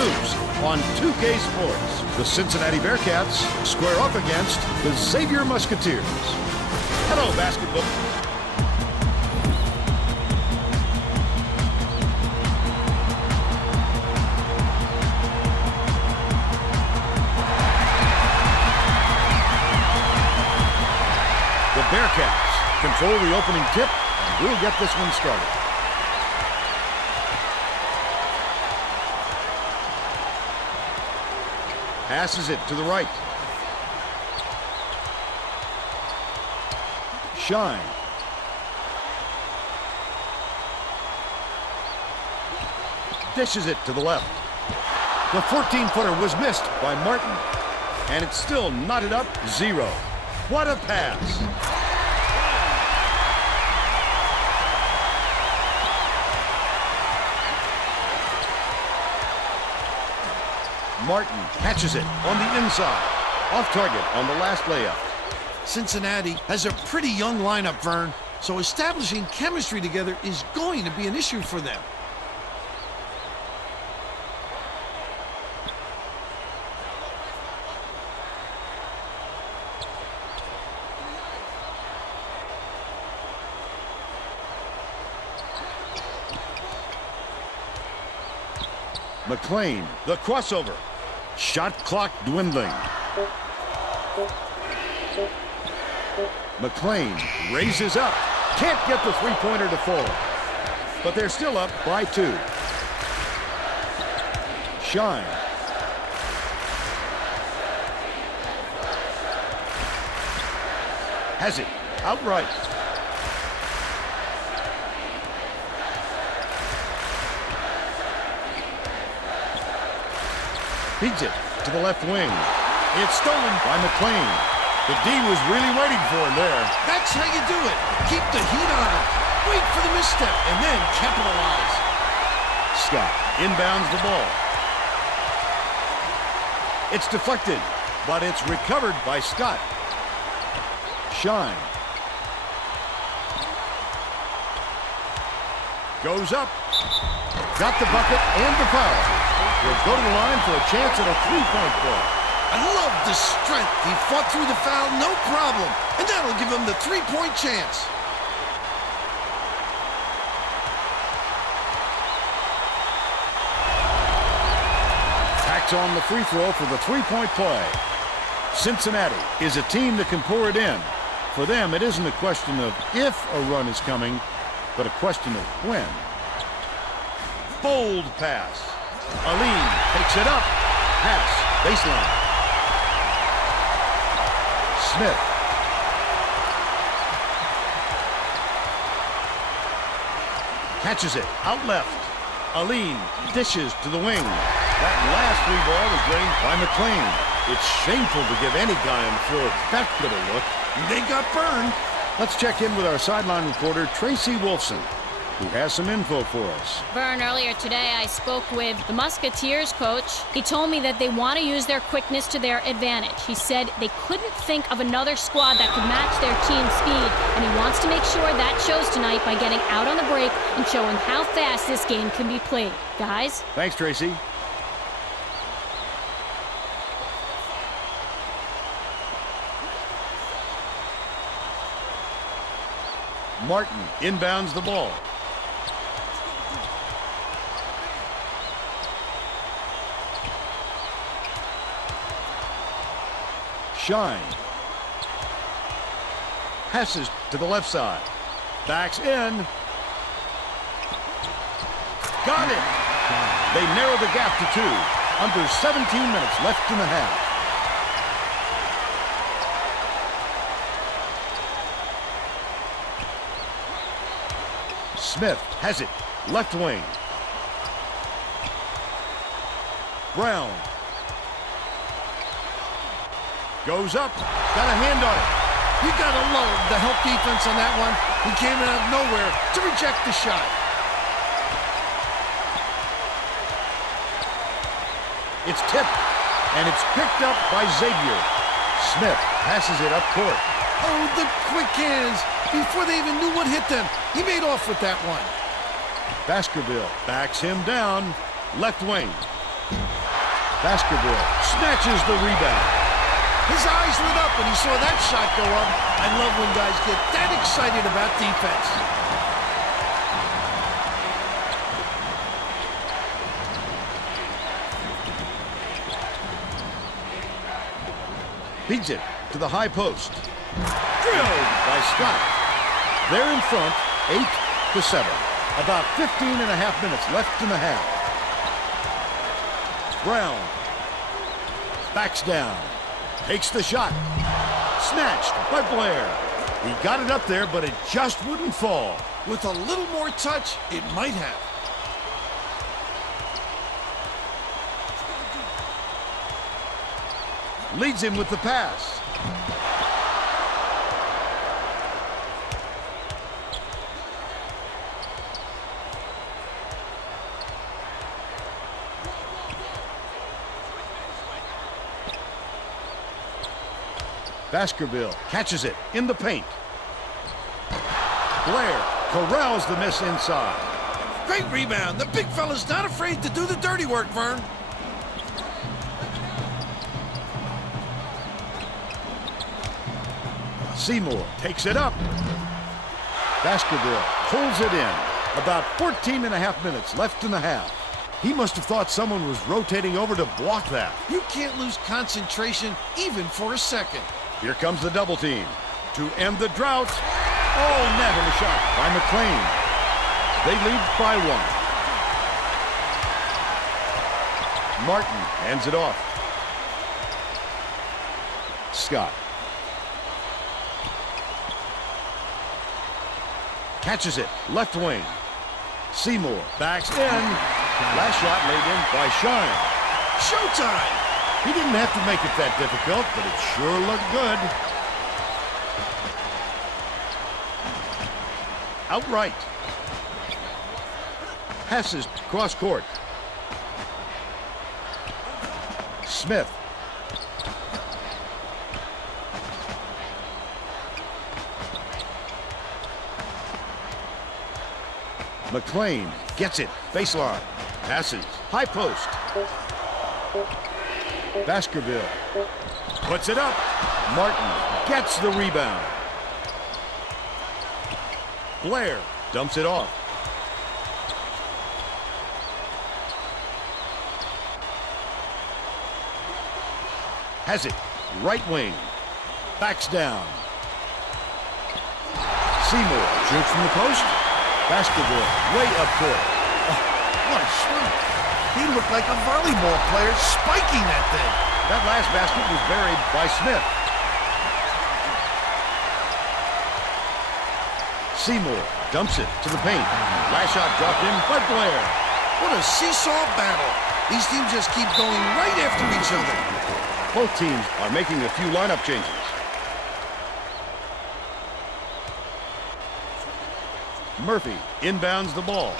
hoops on 2K Sports. The Cincinnati Bearcats square up against the Xavier Musketeers. Hello, basketball. The Bearcats control the opening tip, and we'll get this one started. Passes it to the right. Shine. Dishes it to the left. The 14-footer was missed by Martin. And it's still knotted up 0. What a pass. Martin catches it on the inside. Off target on the last layup. Cincinnati has a pretty young lineup, Vern, so establishing chemistry together is going to be an issue for them. McLean, the crossover. Shot clock dwindling. McLean raises up. Can't get the three-pointer to fall. But they're still up by 2. Shine. Has it. Outright. Feeds it to the left wing. It's stolen by McLean. The D was really waiting for him there. That's how you do it. Keep the heat on him. Wait for the misstep and then capitalize. Scott inbounds the ball. It's deflected, but it's recovered by Scott. Shine. Goes up. Got the bucket and the foul. Will go to the line for a chance at a three-point play. I love the strength. He fought through the foul, no problem. And that'll give him the three-point chance. Tacks on the free throw for the three-point play. Cincinnati is a team that can pour it in. For them, it isn't a question of if a run is coming, but a question of when. Bold pass. Aline takes it up. Pass. Baseline. Smith. Catches it. Out left. Aline dishes to the wing. That last three ball was drained by McLean. It's shameful to give any guy on the floor that good a look. They got burned. Let's check in with our sideline reporter, Tracy Wolfson, who has some info for us. Vern, earlier today I spoke with the Musketeers coach. He told me that they want to use their quickness to their advantage. He said they couldn't think of another squad that could match their team's speed, and he wants to make sure that shows tonight by getting out on the break and showing how fast this game can be played. Guys? Thanks, Tracy. Martin inbounds the ball. Shine. Passes to the left side. Backs in. Got it. They narrow the gap to 2. Under 17 minutes left in the half. Smith has it. Left wing. Brown. Goes up. Got a hand on it. You gotta love the help defense on that one. He came out of nowhere to reject the shot. It's tipped, and it's picked up by Xavier. Smith passes it up court. Oh, the quick hands. Before they even knew what hit them, he made off with that one. Baskerville backs him down. Left wing. Baskerville snatches the rebound. His eyes lit up when he saw that shot go up. I love when guys get that excited about defense. Feeds it to the high post. Drilled by Scott. They're in front, 8-7. About 15 and a half minutes left in the half. Brown backs down. Takes the shot. Snatched by Blair. He got it up there, but it just wouldn't fall. With a little more touch, it might have. Leads him with the pass. Baskerville catches it in the paint. Blair corrals the miss inside. Great rebound. The big fella's not afraid to do the dirty work, Vern. Seymour takes it up. Baskerville pulls it in. About 14 and a half minutes left in the half. He must have thought someone was rotating over to block that. You can't lose concentration even for a second. Here comes the double team to end the drought. Oh, net of a shot by McLean. They lead by 1. Martin hands it off. Scott catches it, left wing. Seymour backs in. Last shot laid in by Shine. Showtime! He didn't have to make it that difficult, but it sure looked good. Outright. Passes cross court. Smith. McLean gets it. Baseline. Passes. High post. Baskerville puts it up. Martin gets the rebound. Blair dumps it off. Has it. Right wing. Backs down. Seymour shoots from the post. Baskerville way up court. What a shot. He looked like a volleyball player spiking that thing. That last basket was buried by Smith. Seymour dumps it to the paint. Last shot dropped in by Blair. What a seesaw battle. These teams just keep going right after each other. Both teams are making a few lineup changes. Murphy inbounds the ball.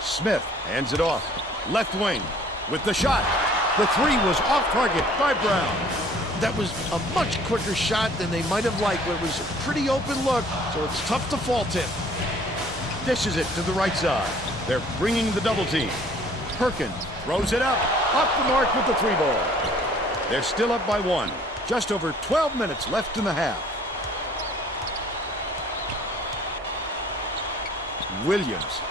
Smith hands it off. Left wing with the shot. The three was off target by Brown. That was a much quicker shot than they might have liked, but it was a pretty open look, so it's tough to fault him. Dishes it to the right side. They're bringing the double team. Perkins throws it up. Off the mark with the 3 ball. They're still up by 1. Just over 12 minutes left in the half. Williams.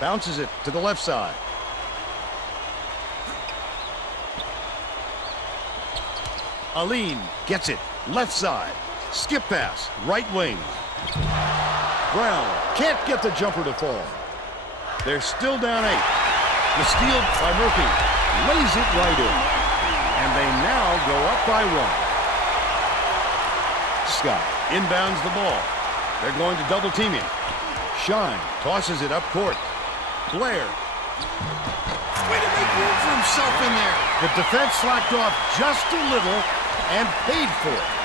Bounces it to the left side. Aline gets it. Left side. Skip pass. Right wing. Brown can't get the jumper to fall. They're still down 8. The steal by Murphy lays it right in. And they now go up by 1. Scott inbounds the ball. They're going to double team him. Shine tosses it up court. Blair. Way to make room for himself in there. The defense slacked off just a little and paid for it.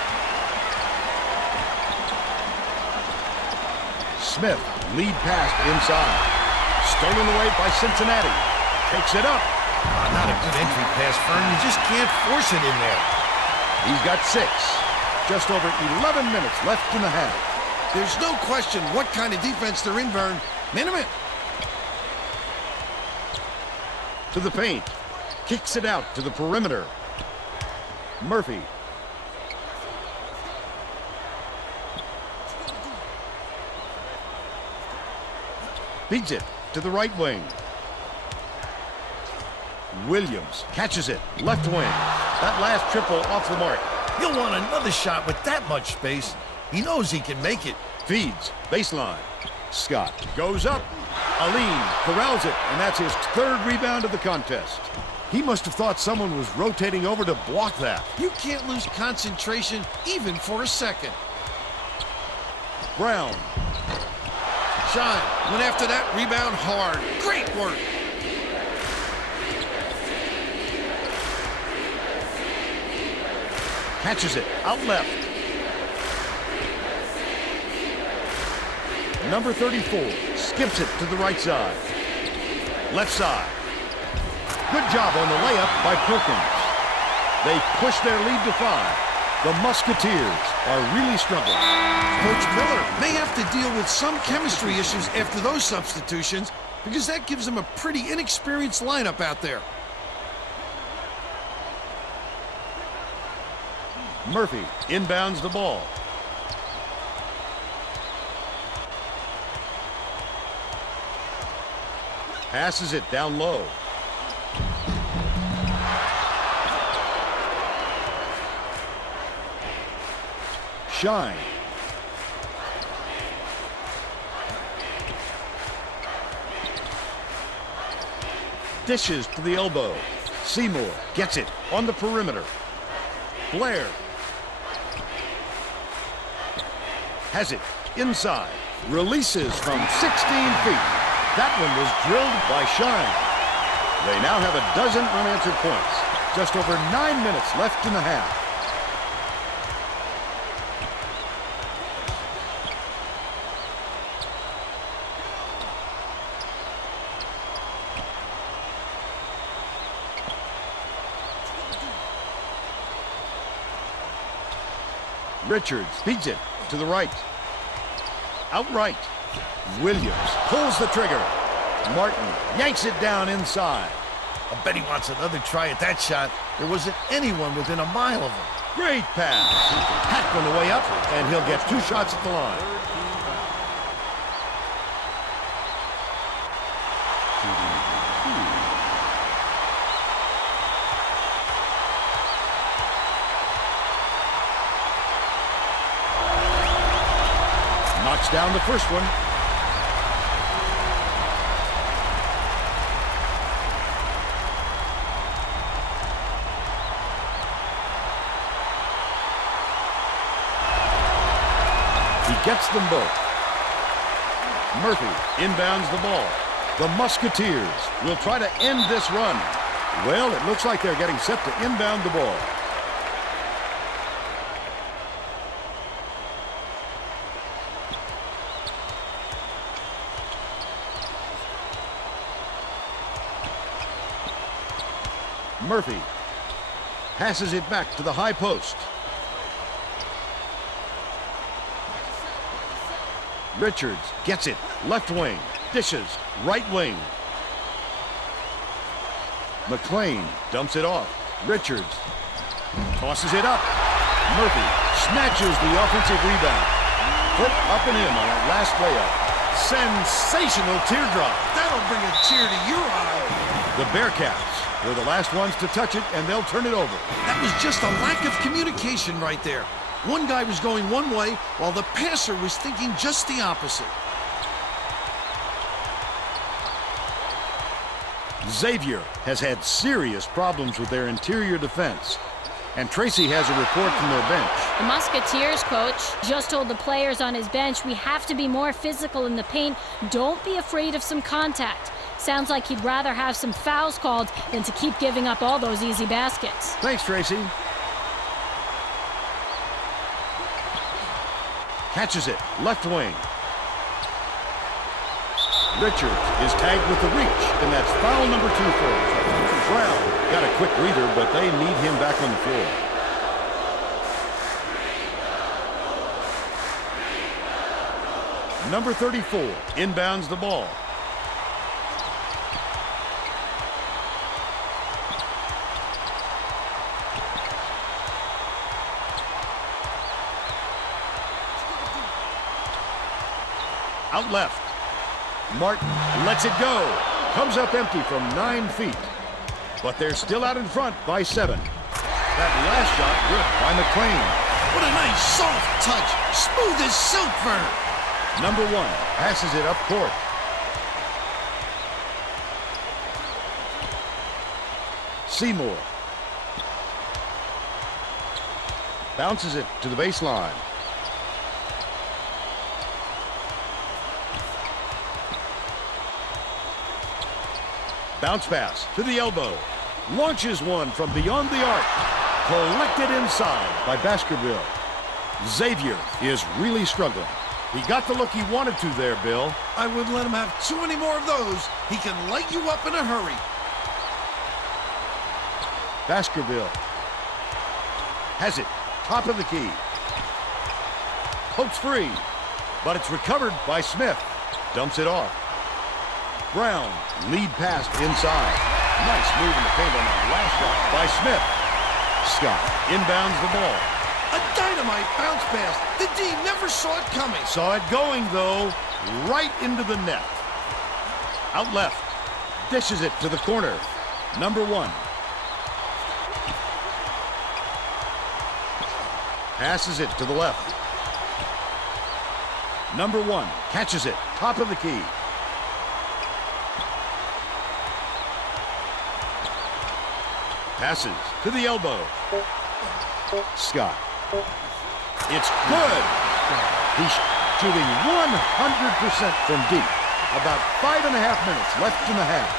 Smith, lead pass inside. Stolen away by Cincinnati. Takes it up. Not a good entry pass, Fern. You just can't force it in there. He's got 6. Just over 11 minutes left in the half. There's no question what kind of defense they're in, Vern. Man-to-man. To the paint. Kicks it out to the perimeter. Murphy. Feeds it to the right wing. Williams catches it. Left wing. That last triple off the mark. He'll want another shot with that much space. He knows he can make it. Feeds. Baseline. Scott goes up. Aline corrals it, and that's his 3rd rebound of the contest. He must have thought someone was rotating over to block that. You can't lose concentration even for a second. Brown. Shine went after that rebound hard. Great work. Catches it out left. Number 34 skips it to the right side. Left side. Good job on the layup by Perkins. They push their lead to 5. The Musketeers are really struggling. Coach Miller may have to deal with some chemistry issues after those substitutions because that gives them a pretty inexperienced lineup out there. Murphy inbounds the ball. Passes it down low. Shine. Dishes to the elbow. Seymour gets it on the perimeter. Blair has it inside. Releases from 16 feet. That one was drilled by Shine. They now have a dozen unanswered points. Just over 9 minutes left in the half. Richards feeds it to the right. Outright. Williams pulls the trigger. Martin yanks it down inside. I bet he wants another try at that shot. There wasn't anyone within a mile of him. Great pass. Hacked on the way up, and he'll get 2 shots at the line. Knocks down the first one. He gets them both. Murphy inbounds the ball. The Musketeers will try to end this run. Well, it looks like they're getting set to inbound the ball. Murphy passes it back to the high post. Richards gets it. Left wing. Dishes. Right wing. McLean dumps it off. Richards tosses it up. Murphy snatches the offensive rebound. Put up and in on that last layup. Sensational teardrop. That'll bring a tear to your eye. The Bearcats were the last ones to touch it, and they'll turn it over. That was just a lack of communication right there. One guy was going one way, while the passer was thinking just the opposite. Xavier has had serious problems with their interior defense. And Tracy has a report from their bench. The Musketeers coach just told the players on his bench, we have to be more physical in the paint. Don't be afraid of some contact. Sounds like he'd rather have some fouls called than to keep giving up all those easy baskets. Thanks, Tracy. Catches it. Left wing. Richards is tagged with the reach, and that's foul number 2 for him. Brown got a quick breather, but they need him back on the floor. Number 34 inbounds the ball. Out left. Martin lets it go. Comes up empty from 9 feet. But they're still out in front by 7. That last shot good by McClain. What a nice soft touch. Smooth as silk fur. Number 1 passes it up court. Seymour. Bounces it to the baseline. Bounce pass to the elbow. Launches one from beyond the arc. Collected inside by Baskerville. Xavier is really struggling. He got the look he wanted to there, Bill. I wouldn't let him have too many more of those. He can light you up in a hurry. Baskerville has it. Top of the key. Pokes free. But it's recovered by Smith. Dumps it off. Brown, lead pass inside. Nice move in the paint on that last shot by Smith. Scott inbounds the ball. A dynamite bounce pass. The D never saw it coming. Saw it going, though, right into the net. Out left. Dishes it to the corner. Number 1. Passes it to the left. Number 1 catches it. Top of the key. Passes to the elbow. Scott. It's good. He's shooting 100% from deep. About 5.5 minutes left in the half.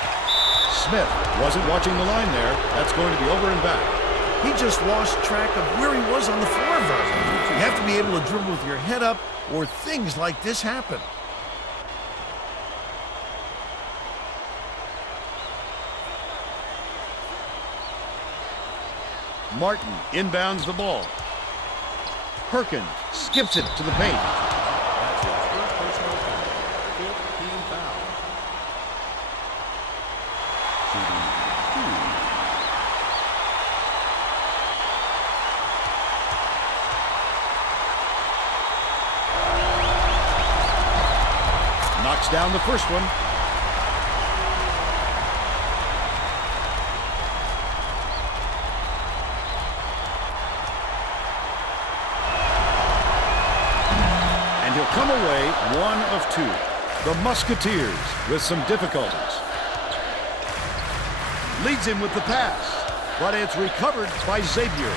Smith wasn't watching the line there. That's going to be over and back. He just lost track of where he was on the floor, Vernon. You have to be able to dribble with your head up, or things like this happen. Martin inbounds the ball. Perkins skips it to the paint. That's his third personal foul. 15 foul. Shooting 2. Knocks down the first one. Come away 1 of 2. The Musketeers with some difficulties. Leads him with the pass, but it's recovered by Xavier.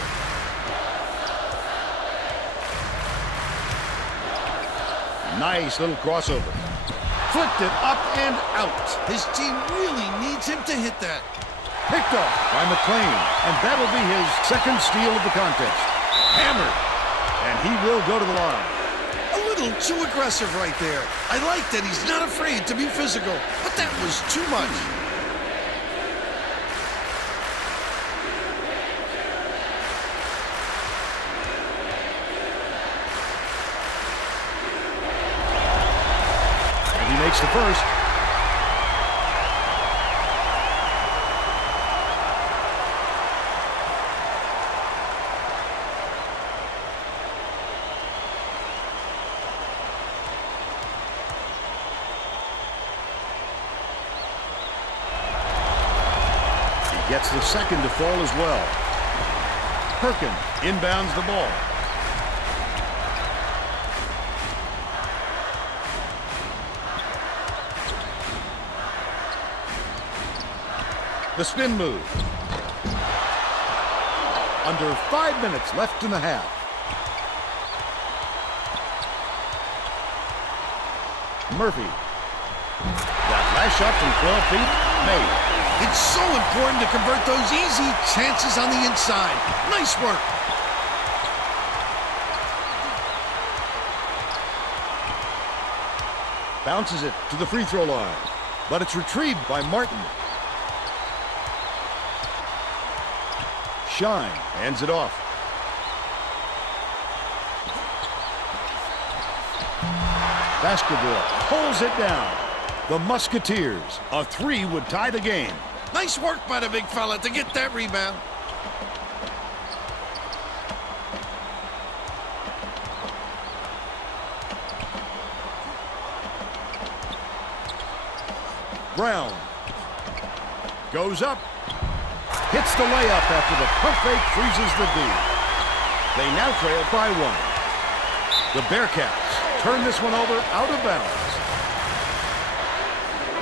Nice little crossover. Flipped it up and out. His team really needs him to hit that. Picked up by McClain, and that'll be his second steal of the contest. Hammered, and he will go to the line. A little too aggressive right there. I like that he's not afraid to be physical, but that was too much. And he makes the first. Gets the second to fall as well. Perkins inbounds the ball. The spin move. Under 5 minutes left in the half. Murphy. That last shot from 12 feet, made. It's so important to convert those easy chances on the inside. Nice work. bounces it to the free throw line, but it's retrieved by Martin. Shine hands it off. Basketball pulls it down. The Musketeers, a three would tie the game. Nice work by the big fella to get that rebound. Brown goes up, hits the layup after the pump fake freezes the D. They now trail by one. The Bearcats turn this one over out of bounds.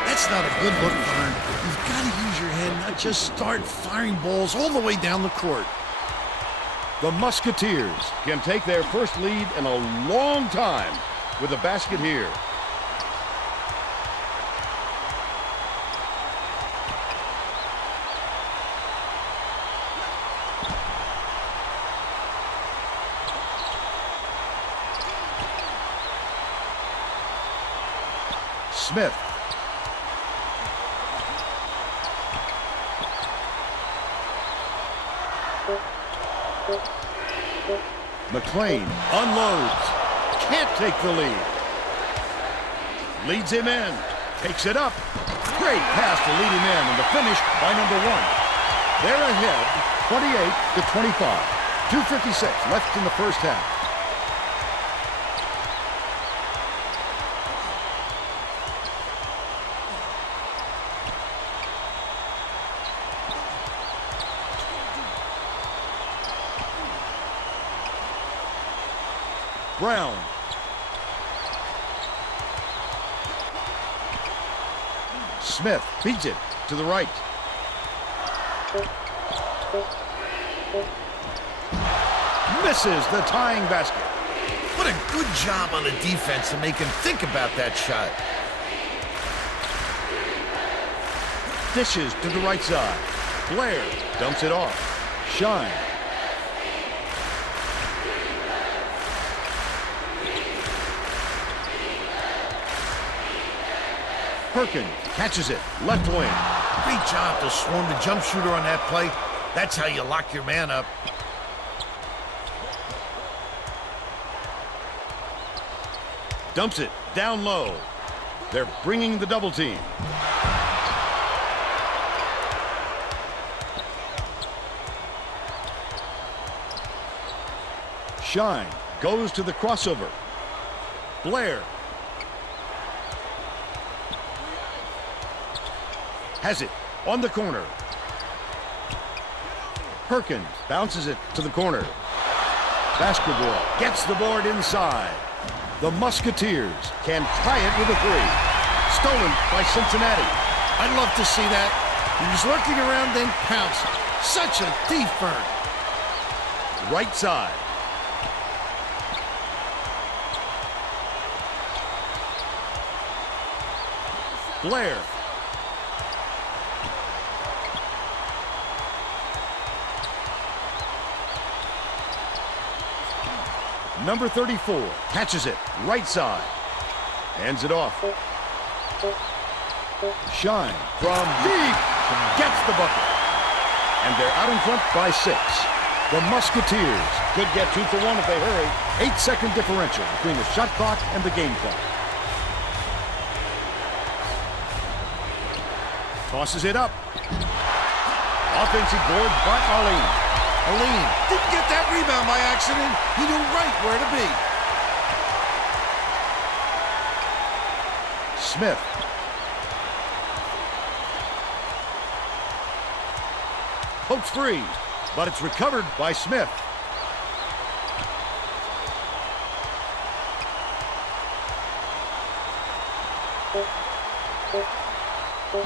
That's not a good look, Vern. You've got to use your head, not just start firing balls all the way down the court. The Musketeers can take their first lead in a long time with a basket here. Smith. McLean unloads. Can't take the lead. Leads him in. Takes it up. Great pass to lead him in, and the finish by number one. They're ahead 28-25. 2:56 left in the first half. Brown. Smith beats it to the right. Misses the tying basket. What a good job on the defense to make him think about that shot. Dishes to the right side. Blair dumps it off. Shine. Perkins catches it, left wing. Great job to swarm the jump shooter on that play. That's how you lock your man up. Dumps it down low. They're bringing the double team. Shine goes to the crossover. Blair has it on the corner. Perkins bounces it to the corner. Basketball gets the board inside. The Musketeers can tie it with a three. Stolen by Cincinnati. I'd love to see that. He was lurking around, then pounced. Such a thief, Vern. Right side. Blair. Number 34 catches it right side. Hands it off. Shine from deep. Gets the bucket. And they're out in front by 6. The Musketeers could get 2 for 1 if they hurry. 8-second differential between the shot clock and the game clock. Tosses it up. Offensive board by Arlene. Aline didn't get that rebound by accident. He knew right where to be. Smith. Pokes free, but it's recovered by Smith.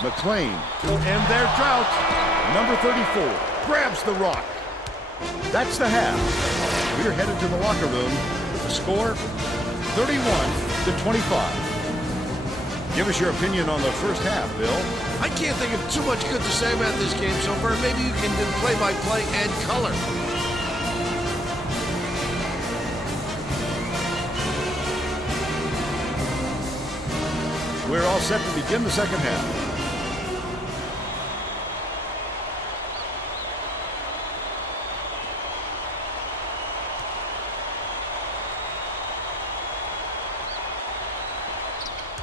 McLean to end their drought. Number 34 grabs the rock. That's the half. We're headed to the locker room with the score 31-25. Give us your opinion on the first half, Bill. I can't think of too much good to say about this game so far. Maybe you can do play-by-play and color. We're all set to begin the second half.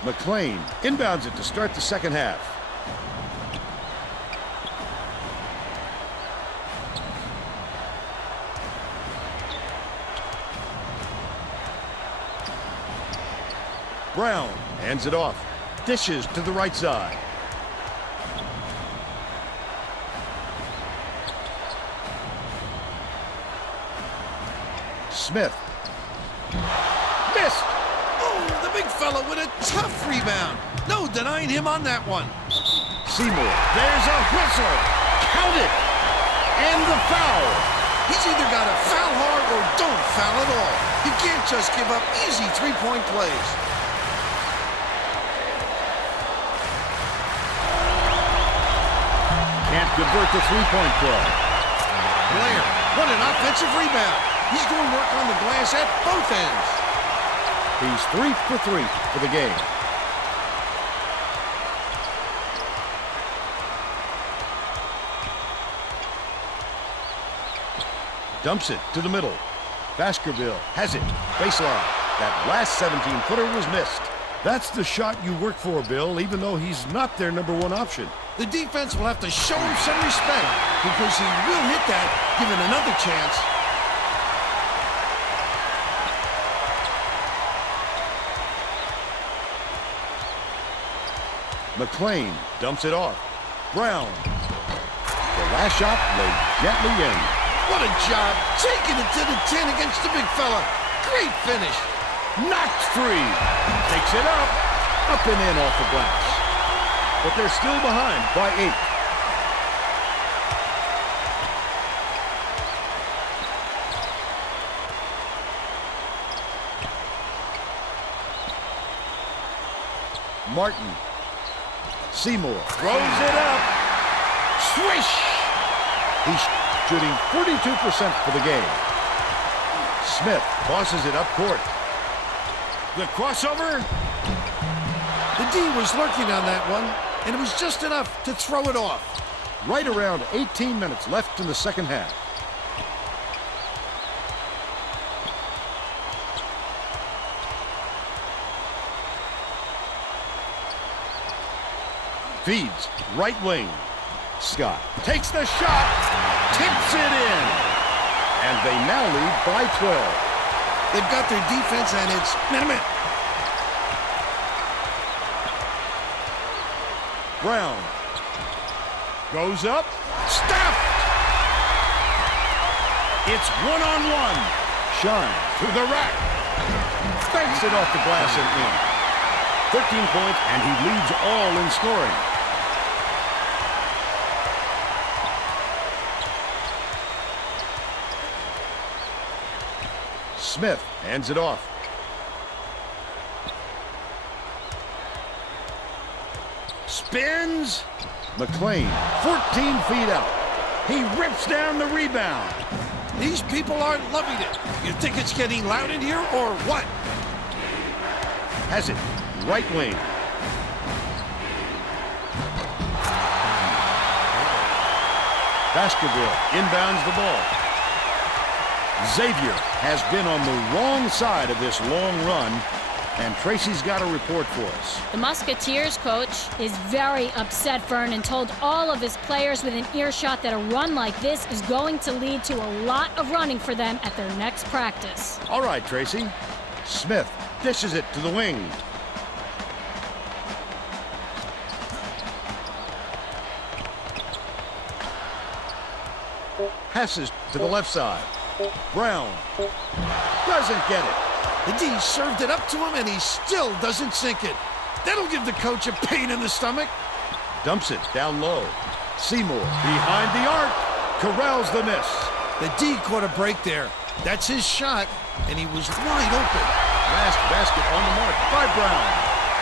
McLean inbounds it to start the second half. Brown hands it off. Dishes to the right side. Smith. Missed. Oh, the big fella with a tough rebound. No denying him on that one. Seymour. There's a whistle. Count it. And the foul. He's either got to foul hard or don't foul at all. You can't just give up easy three-point plays. Can't convert the three-point play. Blair, what an offensive rebound. He's doing work on the glass at both ends. He's 3 for 3 for the game. Dumps it to the middle. Baskerville has it. Baseline. That last 17-footer was missed. That's the shot you work for, Bill, even though he's not their number one option. The defense will have to show him some respect because he will hit that given another chance. McLean dumps it off. Brown. The last shot laid gently in. What a job, taking it to the 10 against the big fella. Great finish. Knocked free. Takes it up and in off the glass. But they're still behind by 8. Martin. Seymour throws it up. Swish! He's shooting 42% for the game. Smith tosses it up court. The crossover. The D was lurking on that one, and it was just enough to throw it off. Right around 18 minutes left in the second half. Feeds right wing. Scott takes the shot, tips it in, and they now lead by 12. They've got their defense, and it's minute. Brown goes up, stuffed. It's one-on-one. Shine to the rack. Banks it off the glass and in. 13 points, and he leads all in scoring. Smith hands it off. Spins. McLean, 14 feet out. He rips down the rebound. These people aren't loving it. You think it's getting loud in here or what? Has it. Right wing. Baskerville inbounds the ball. Xavier has been on the wrong side of this long run, and Tracy's got a report for us. The Musketeers coach is very upset, Vernon told all of his players within earshot that a run like this is going to lead to a lot of running for them at their next practice. All right, Tracy. Smith dishes it to the wing. Passes to the left side. Brown doesn't get it. The D served it up to him, and he still doesn't sink it. That'll give the coach a pain in the stomach. Dumps it down low. Seymour behind the arc. Corrals the miss. The D caught a break there. That's his shot, and he was wide open. Last basket on the mark by Brown.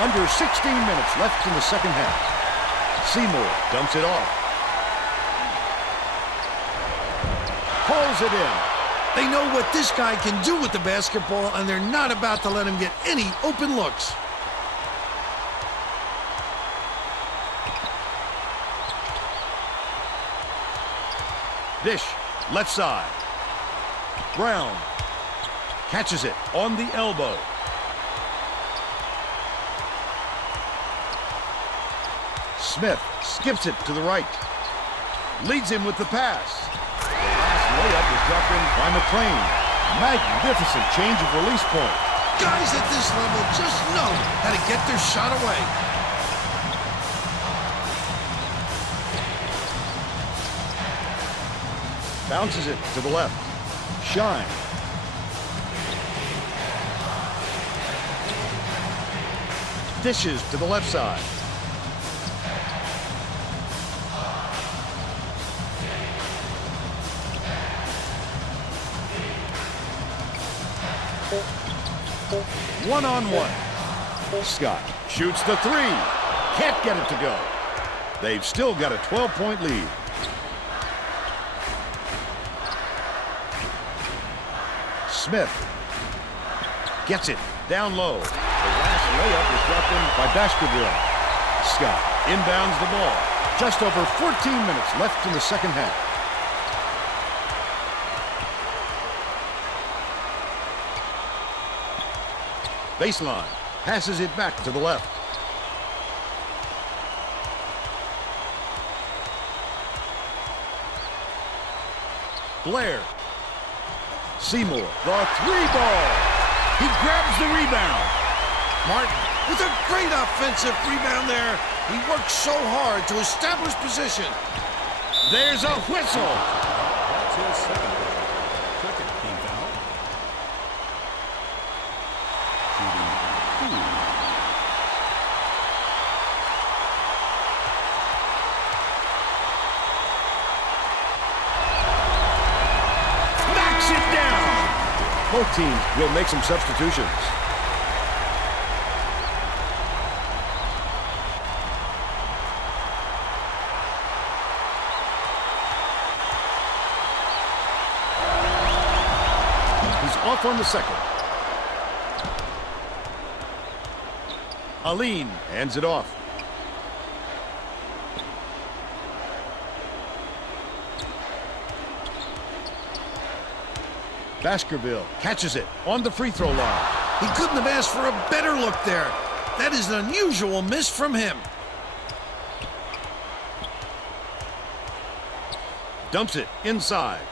Under 16 minutes left in the second half. Seymour dumps it off. Pulls it in. They know what this guy can do with the basketball, and they're not about to let him get any open looks. Dish, left side. Brown catches it on the elbow. Smith skips it to the right. Leads him with the pass. The last layup was dropped in by McClain. Magnificent change of release point. Guys at this level just know how to get their shot away. Bounces it to the left. Shine. Dishes to the left side. One-on-one. Scott shoots the three. Can't get it to go. They've still got a 12-point lead. Smith gets it down low. The last layup is dropped in by Baskerville. Scott inbounds the ball. Just over 14 minutes left in the second half. Baseline, passes it back to the left. Blair. Seymour, the three ball. He grabs the rebound. Martin with a great offensive rebound there. He worked so hard to establish position. There's a whistle. That's his second foul. Second team foul. Shooting 2. Knocks it down. Both teams will make some substitutions. He's off on the second. Aline hands it off. Baskerville catches it on the free throw line. He couldn't have asked for a better look there. That is an unusual miss from him. Dumps it inside.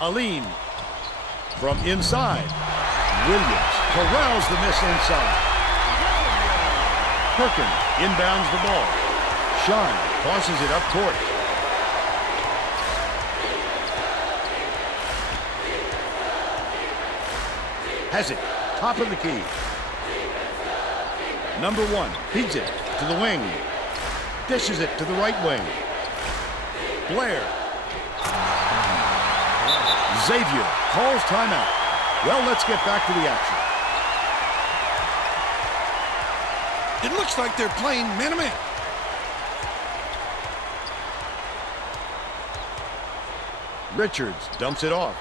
Aline from inside. Williams corrals the miss inside. Perkins inbounds the ball. Shine tosses it up court. Has it, top of the key. Number one feeds it to the wing. Dishes it to the right wing. Blair. Xavier calls timeout. Well, let's get back to the action. It looks like they're playing man-to-man. Richards dumps it off.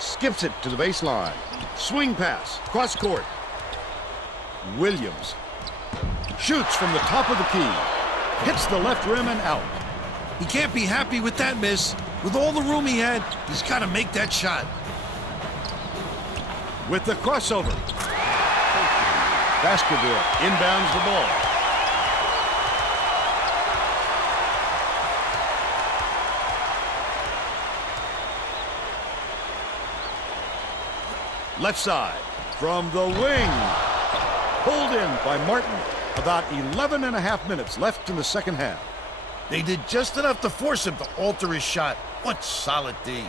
Skips it to the baseline. Swing pass, cross court. Williams shoots from the top of the key. Hits the left rim and out. He can't be happy with that miss. With all the room he had, he's got to make that shot. With the crossover. Baskerville inbounds the ball. Left side from the wing. Pulled in by Martin. About 11 and a half minutes left in the second half. They did just enough to force him to alter his shot. What solid D.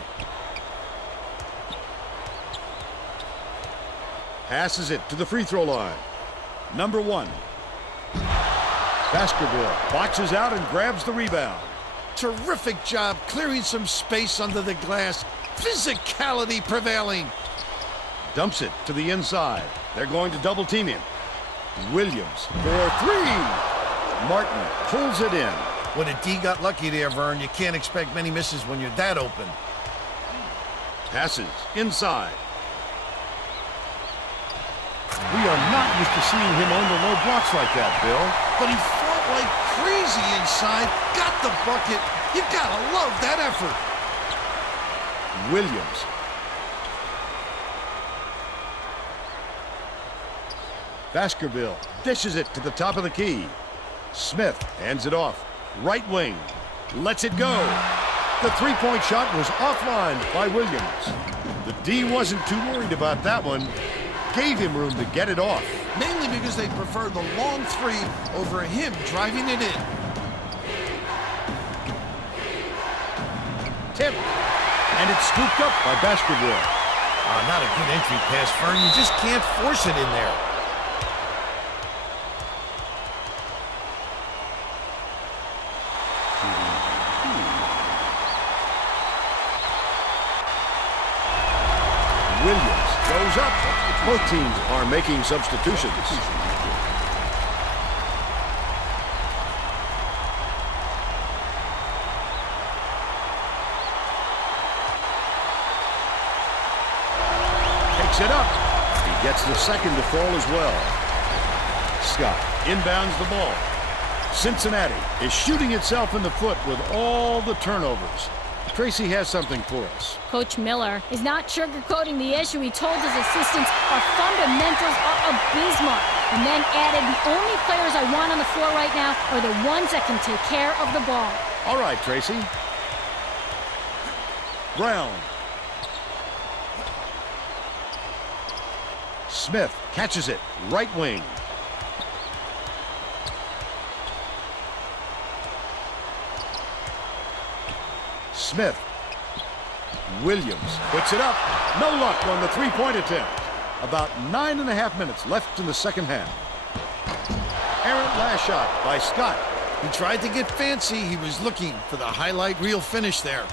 Passes it to the free throw line. Number one. Baskerville boxes out and grabs the rebound. Terrific job clearing some space under the glass. Physicality prevailing. Dumps it to the inside. They're going to double team him. Williams for three. Martin pulls it in. When a D got lucky there, Vern, you can't expect many misses when you're that open. Passes inside. We are not used to seeing him on the low blocks like that, Bill. But he fought like crazy inside, got the bucket. You gotta love that effort. Williams. Baskerville dishes it to the top of the key. Smith hands it off. Right wing. Lets it go. The three-point shot was offline by Williams. The D wasn't too worried about that one. Gave him room to get it off. Mainly because they prefer the long three over him driving it in. Tip. And it's scooped up by Baskerville. Not a good entry pass, Vern. You just can't force it in there. Williams goes up. Both teams are making substitutions. Takes it up. He gets the second to fall as well. Scott inbounds the ball. Cincinnati is shooting itself in the foot with all the turnovers. Tracy has something for us. Coach Miller is not sugarcoating the issue. He told his assistants our fundamentals are abysmal, and then added, the only players I want on the floor right now are the ones that can take care of the ball. All right, Tracy. Brown. Smith catches it. Right wing. Smith. Williams puts it up. No luck on the three-point attempt. About 9.5 minutes left in the second half. Errant last shot by Scott. He tried to get fancy. He was looking for the highlight reel finish there.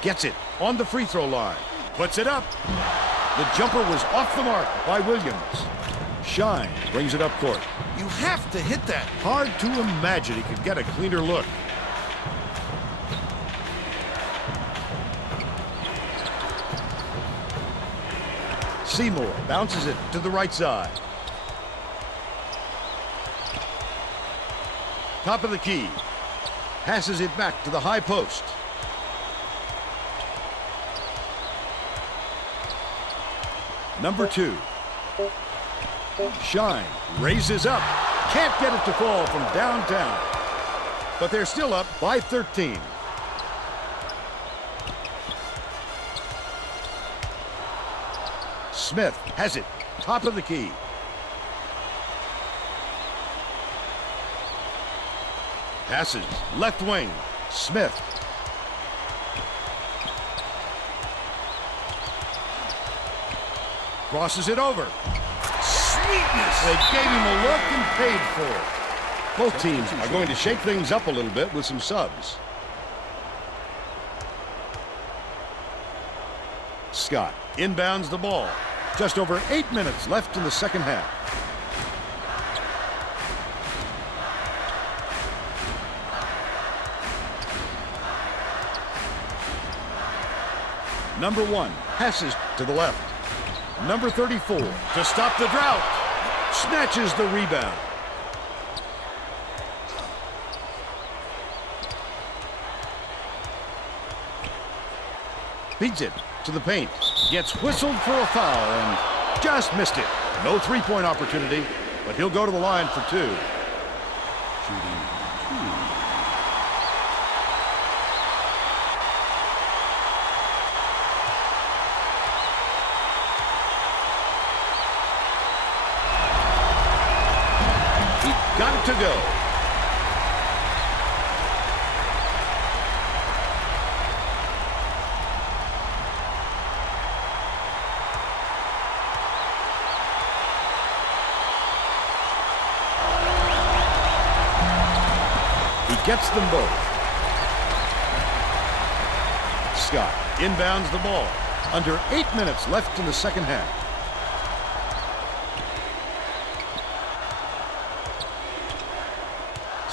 Gets it on the free throw line. Puts it up. The jumper was off the mark by Williams. Shine brings it up court. You have to hit that. Hard to imagine he could get a cleaner look. Seymour bounces it to the right side. Top of the key. Passes it back to the high post. Number 2. Shine raises up. Can't get it to fall from downtown. But they're still up by 13. Smith has it. Top of the key. Passes. Left wing. Smith. Crosses it over. Sweetness! They gave him a look and paid for it. Both teams are going to shake things up a little bit with some subs. Scott inbounds the ball. Just over 8 minutes left in the second half. Number 1 passes to the left. Number 34 to stop the drought. Snatches the rebound. Beats it to the paint. Gets whistled for a foul and just missed it. No three-point opportunity, but he'll go to the line for 2. Shooting 2. He got it to go. Gets them both. Scott inbounds the ball. Under 8 minutes left in the second half.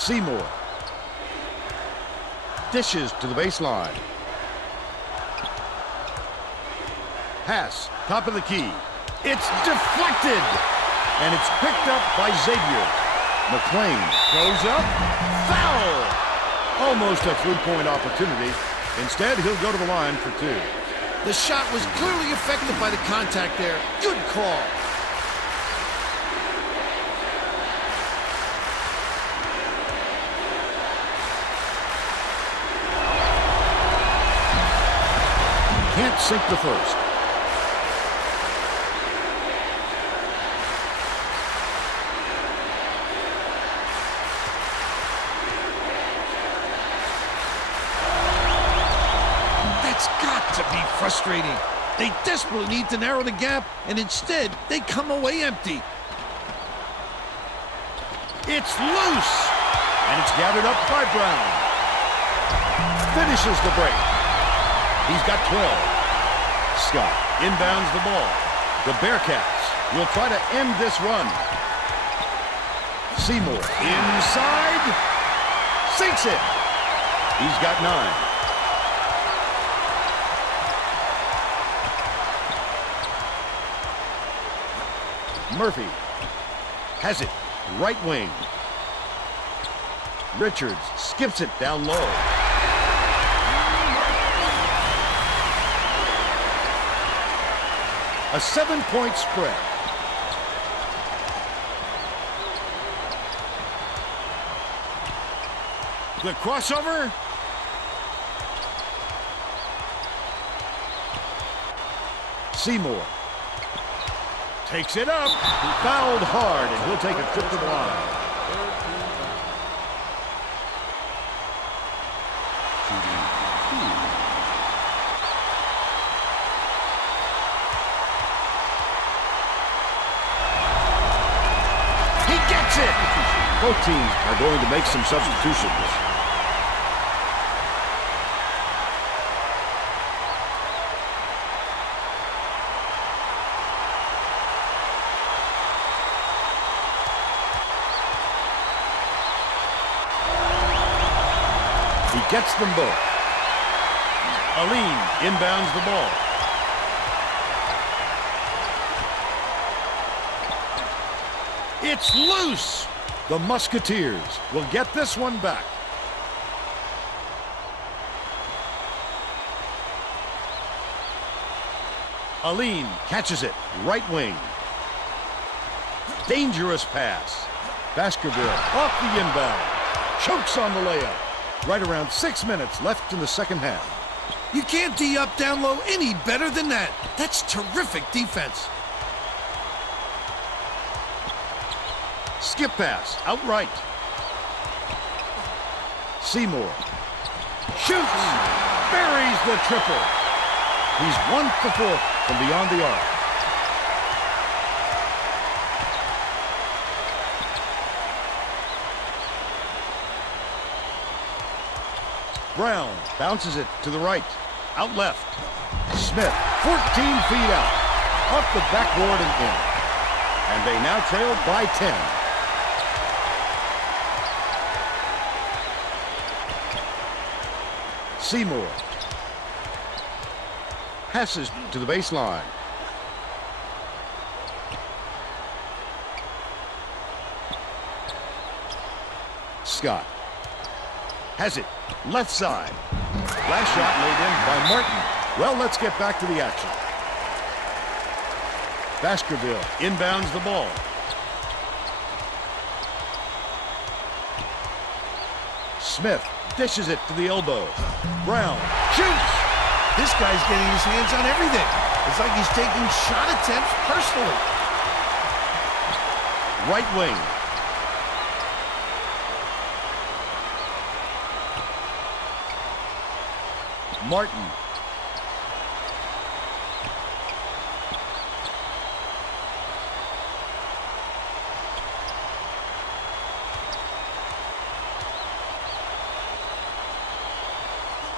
Seymour. Dishes to the baseline. Pass, top of the key. It's deflected, and it's picked up by Xavier. McClain goes up, foul! Almost a three-point opportunity. Instead, he'll go to the line for two. The shot was clearly affected by the contact there. Good call. Can't sink the first. That's got to be frustrating. They desperately need to narrow the gap, and instead, they come away empty. It's loose, and it's gathered up by Brown. Finishes the break. He's got 12. Scott inbounds the ball. The Bearcats will try to end this run. Seymour inside. Sinks it. He's got 9. Murphy has it. Right wing. Richards skips it down low. A 7-point spread. The crossover. Seymour takes it up. He fouled hard, and he'll take a trip to the line. He gets it! Both teams are going to make some substitutions. He gets them both. Aline inbounds the ball. It's loose. The Musketeers will get this one back. Aline catches it. Right wing. Dangerous pass. Baskerville off the inbound. Chokes on the layup. Right around 6 minutes left in the second half. You can't D up down low any better than that. That's terrific defense. Skip pass, outright. Seymour shoots, buries the triple. He's 1 for 4 from beyond the arc. Brown bounces it to the right, out left. Smith, 14 feet out, off the backboard and in. And they now trail by 10. Seymour passes to the baseline. Scott has it left side. Last shot laid in by Martin. Well, let's get back to the action. Baskerville inbounds the ball. Smith dishes it to the elbow. Brown shoots. This guy's getting his hands on everything. It's like he's taking shot attempts personally. Right wing. Martin.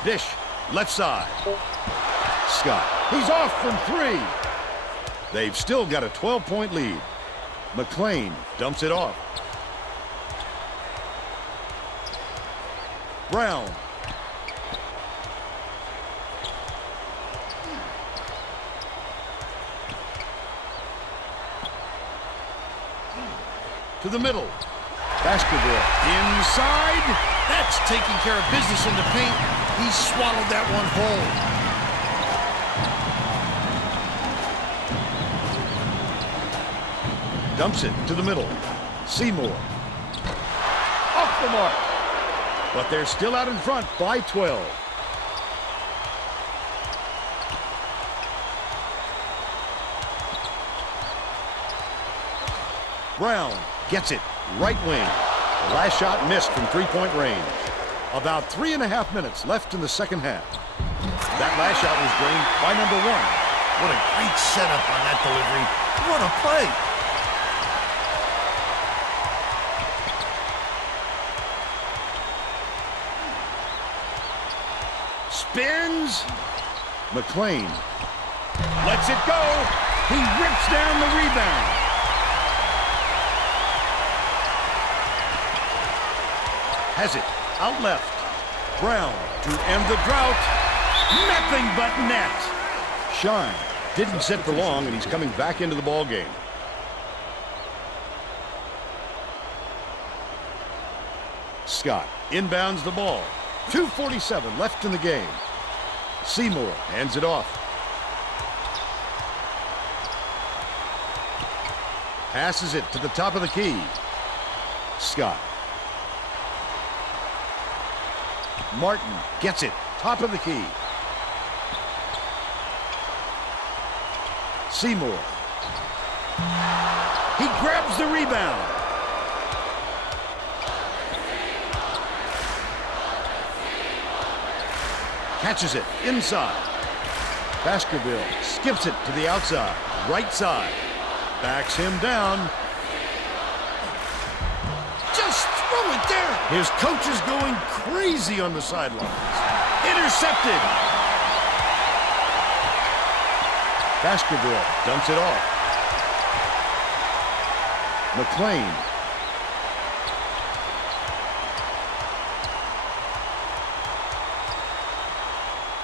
Dish, left side. Scott, he's off from 3. They've still got a 12-point lead. McClain dumps it off. Brown. To the middle. Baskerville inside. That's taking care of business in the paint. He swallowed that one whole. Dumps it to the middle. Seymour. Off the mark. But they're still out in front by 12. Brown gets it. Right wing. The last shot missed from three-point range. About 3.5 minutes left in the second half. That last shot was drained by number 1. What a great setup on that delivery. What a play. Spins. McLean lets it go. He rips down the rebound. Has it out left. Brown to end the drought. Nothing but net. Shine didn't sit for long, and he's coming back into the ball game. Scott inbounds the ball. 2:47 left in the game. Seymour hands it off. Passes it to the top of the key. Scott. Martin gets it. Top of the key. Seymour. He grabs the rebound. Catches it inside. Baskerville skips it to the outside. Right side. Backs him down. Just throw it there. His coach is going crazy on the sidelines. Intercepted. Baskerville dumps it off. McLean.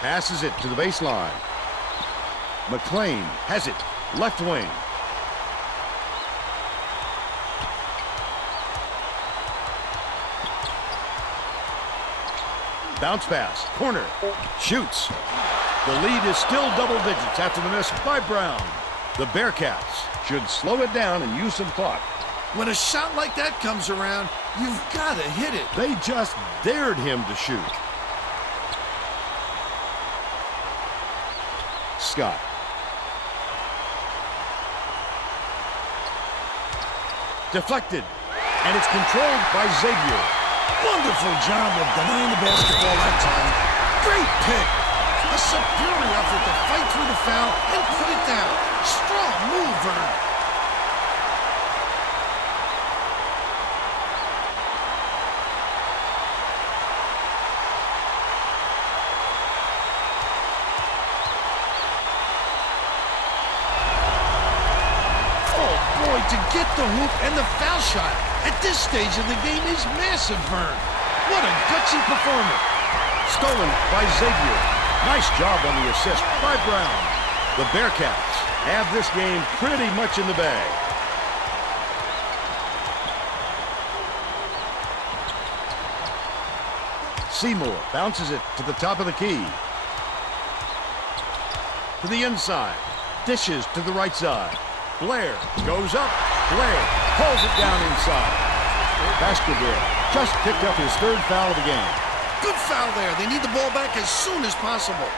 Passes it to the baseline. McLean has it. Left wing. Bounce pass. Corner. Shoots. The lead is still double digits after the miss by Brown. The Bearcats should slow it down and use some clock. When a shot like that comes around, you've got to hit it. They just dared him to shoot. Scott. Deflected. And it's controlled by Xavier. Wonderful job of denying the basketball that time. Great pick. A superior effort to fight through the foul and put it down. Strong move, Vern. Oh, boy, to get the hoop and the foul shot at this stage of the game is massive, Vern. What a gutsy performance. Stolen by Xavier. Nice job on the assist by Brown. The Bearcats have this game pretty much in the bag. Seymour bounces it to the top of the key. To the inside. Dishes to the right side. Blair goes up. Blair pulls it down inside. Baskerville just picked up his third foul of the game. Good foul there. They need the ball back as soon as possible.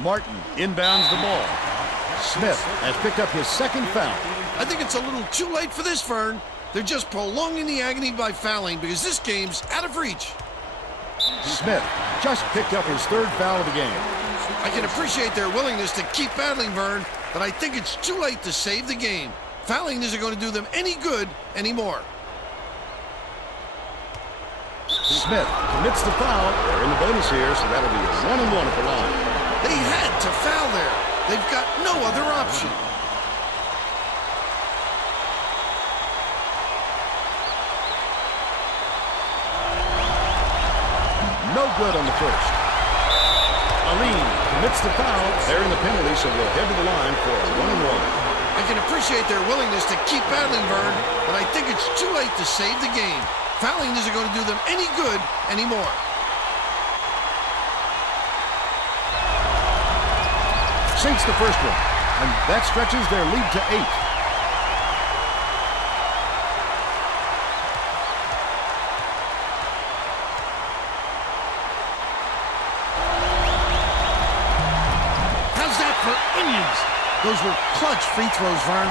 Martin inbounds the ball. Smith has picked up his second foul. I think it's a little too late for this, Vern. They're just prolonging the agony by fouling because this game's out of reach. Smith just picked up his third foul of the game. I can appreciate their willingness to keep battling, Vern, but I think it's too late to save the game. Fouling isn't going to do them any good anymore. Smith commits the foul. They're in the bonus here, so that'll be a 1-and-1 at the line. They had to foul there. They've got no other option. No good on the first. Aline commits the foul. They're in the penalty, so we'll head to the line for a 1-and-1. I can appreciate their willingness to keep battling, Vern, but I think it's too late to save the game. Fouling isn't going to do them any good anymore. Sinks the first one, and that stretches their lead to 8. How's that for onions? Those were clutch free throws, Vern.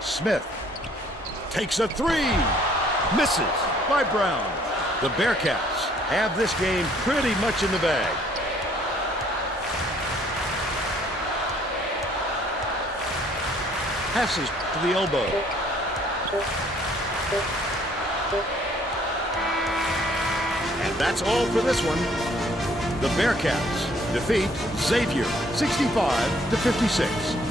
Smith takes a 3. Misses by Brown. The Bearcats have this game pretty much in the bag. Passes to the elbow. And that's all for this one. The Bearcats defeat Xavier 65-56.